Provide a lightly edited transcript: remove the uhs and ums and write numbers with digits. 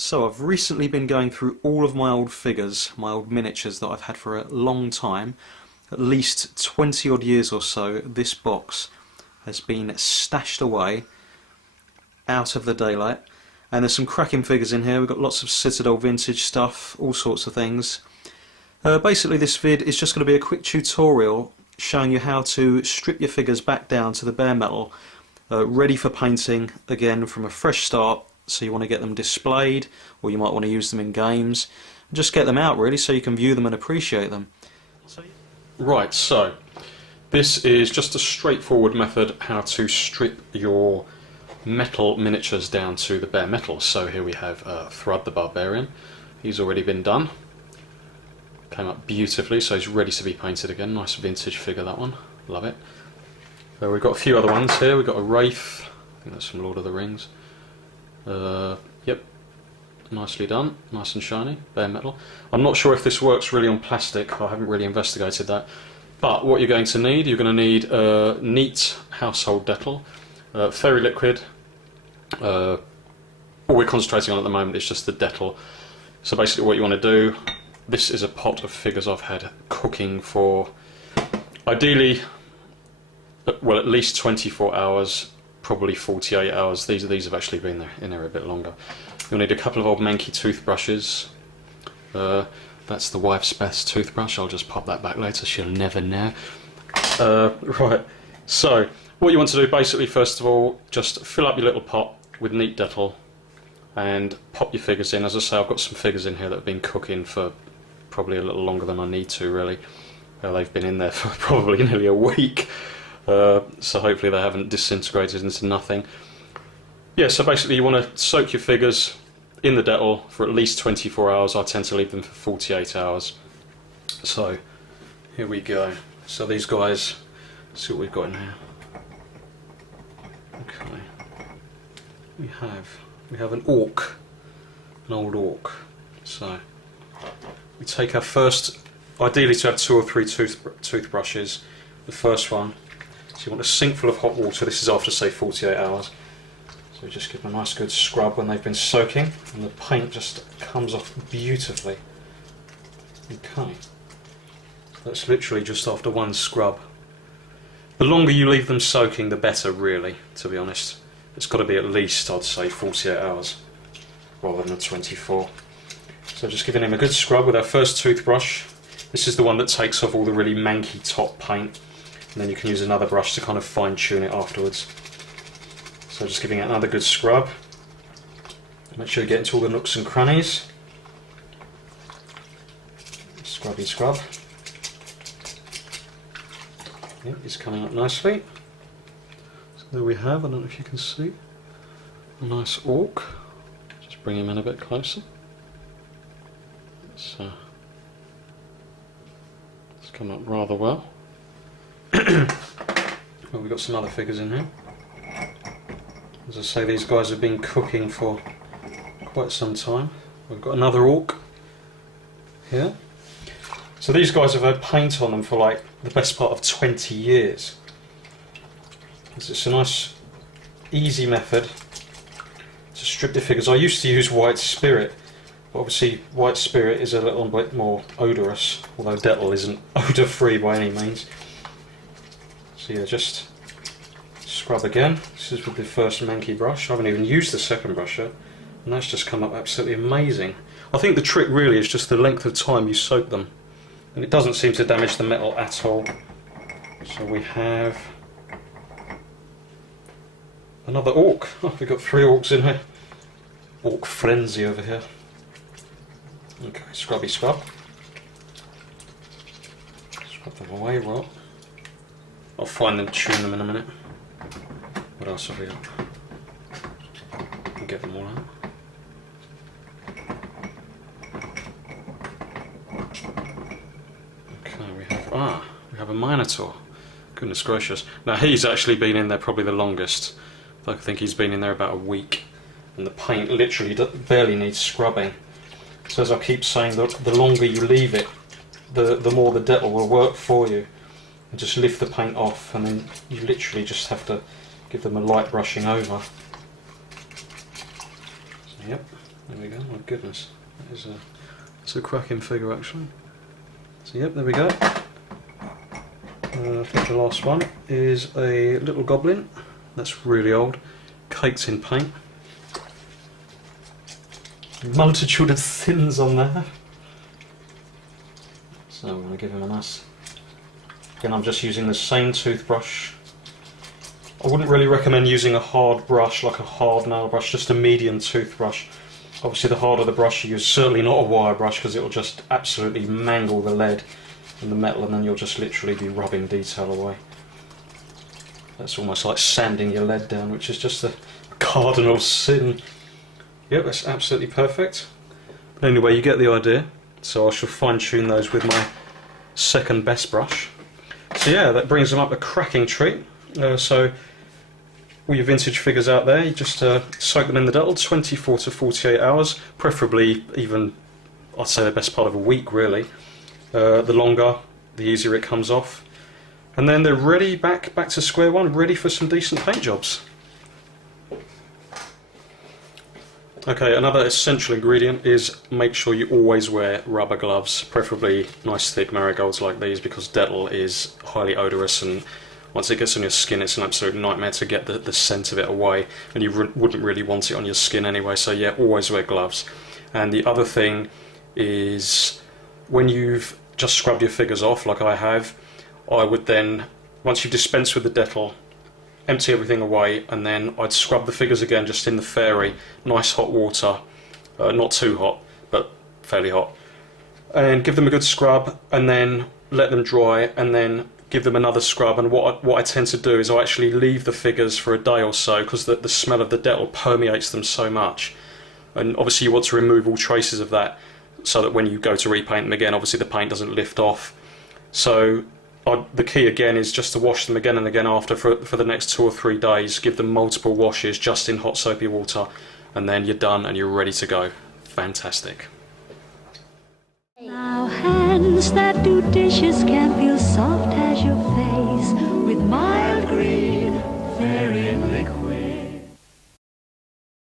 So I've recently been going through all of my old figures, my old miniatures that I've had for a long time. At least 20 odd years or so, this box has been stashed away out of the daylight. And there's some cracking figures in here. We've got lots of Citadel vintage stuff, all sorts of things. Basically this vid is just going to be a quick tutorial showing you how to strip your figures back down to the bare metal, ready for painting again from a fresh start. So you want to get them displayed, or you might want to use them in games. Just get them out really so you can view them and appreciate them. Right, so this is just a straightforward method how to strip your metal miniatures down to the bare metal. So here we have Thrud the Barbarian. He's already been done. Came up beautifully, so he's ready to be painted again. Nice vintage figure, that one. Love it. We've got a few other ones here. We've got a Wraith. I think that's from Lord of the Rings. Yep, nicely done, nice and shiny, bare metal. I'm not sure if this works really on plastic, I haven't really investigated that. But what you're going to need, neat household Dettol, fairy liquid. All we're concentrating on at the moment is just the Dettol. So basically what you want to do, this is a pot of figures I've had cooking for ideally, well, at least 24 hours. Probably 48 hours. These have actually been in there a bit longer. You'll need a couple of old manky toothbrushes. That's the wife's best toothbrush. I'll just pop that back later. She'll never know. Right. So what you want to do basically, first of all, just fill up your little pot with neat Dettol and pop your figures in. As I say, I've got some figures in here that have been cooking for probably a little longer than I need to really. They've been in there for probably nearly a week. So hopefully they haven't disintegrated into nothing. Yeah, so basically you want to soak your figures in the Dettol for at least 24 hours. I tend to leave them for 48 hours. So here we go. So these guys, let's see what we've got in here. Okay. We have an orc, an old orc. So we take our first, ideally to have 2 or 3 toothbrushes. The first one. So you want a sink full of hot water. This is after, say, 48 hours. So just give them a nice good scrub when they've been soaking, and the paint just comes off beautifully. Okay. That's literally just after one scrub. The longer you leave them soaking, the better, really, to be honest. It's got to be at least, I'd say, 48 hours, rather than 24. So just giving him a good scrub with our first toothbrush. This is the one that takes off all the really manky top paint. And then you can use another brush to kind of fine tune it afterwards. So just giving it another good scrub. Make sure you get into all the nooks and crannies. Scrubby scrub. Yep, it's coming up nicely. So there we have, I don't know if you can see, a nice orc. Just bring him in a bit closer. So it's come up rather well. Well, we've got some other figures in here. As I say, these guys have been cooking for quite some time. We've got another orc here. So these guys have had paint on them for like the best part of 20 years. It's a nice, easy method to strip the figures. I used to use white spirit, but obviously white spirit is a little bit more odorous, although Dettol isn't odour free by any means. So yeah, just scrub again. This is with the first manky brush. I haven't even used the second brush yet, and that's just come up absolutely amazing. I think the trick really is just the length of time you soak them, and it doesn't seem to damage the metal at all. So we have another orc. Oh, we've got 3 orcs in here. Orc frenzy over here. Okay, scrubby scrub. Scrub them away, right? I'll find them, tune them in a minute. What else have we got? I'll get them all out. Okay, we have a Minotaur. Goodness gracious. Now he's actually been in there probably the longest. I think he's been in there about a week, and the paint literally barely needs scrubbing. So as I keep saying, the longer you leave it, the more the Dettol will work for you. And just lift the paint off, and then you literally just have to give them a light brushing over. So, yep, there we go. My goodness, it's a cracking figure actually. So yep, there we go. I think the last one is a little goblin. That's really old, caked in paint. Multitude of thins on there. So I'm going to give him a nice... Again, I'm just using the same toothbrush. I wouldn't really recommend using a hard brush, like a hard nail brush, just a medium toothbrush. Obviously the harder the brush you use, certainly not a wire brush, because it will just absolutely mangle the lead and the metal, and then you'll just literally be rubbing detail away. That's almost like sanding your lead down, which is just a cardinal sin. Yep, that's absolutely perfect. But anyway, you get the idea. So I shall fine tune those with my second best brush. So yeah, that brings them up a cracking treat. So all your vintage figures out there, you just soak them in the Dettol 24 to 48 hours, preferably even, I'd say the best part of a week really. The longer, the easier it comes off. And then they're ready, back to square one, ready for some decent paint jobs. Okay, another essential ingredient is make sure you always wear rubber gloves, preferably nice thick marigolds like these, because Dettol is highly odorous, and once it gets on your skin it's an absolute nightmare to get the scent of it away, and you wouldn't really want it on your skin anyway, so yeah, always wear gloves. And the other thing is, when you've just scrubbed your figures off like I have, I would then, once you've dispensed with the Dettol, empty everything away, and then I'd scrub the figures again just in the fairy, nice hot water, not too hot but fairly hot, and give them a good scrub, and then let them dry, and then give them another scrub. And what I tend to do is I actually leave the figures for a day or so, because the smell of the Dettol permeates them so much, and obviously you want to remove all traces of that so that when you go to repaint them again, obviously the paint doesn't lift off. So the key again is just to wash them again and again after for the next 2 or 3 days. Give them multiple washes just in hot soapy water, and then you're done and you're ready to go. Fantastic. Now hands that do dishes can feel soft as your face with mild green fairy liquid.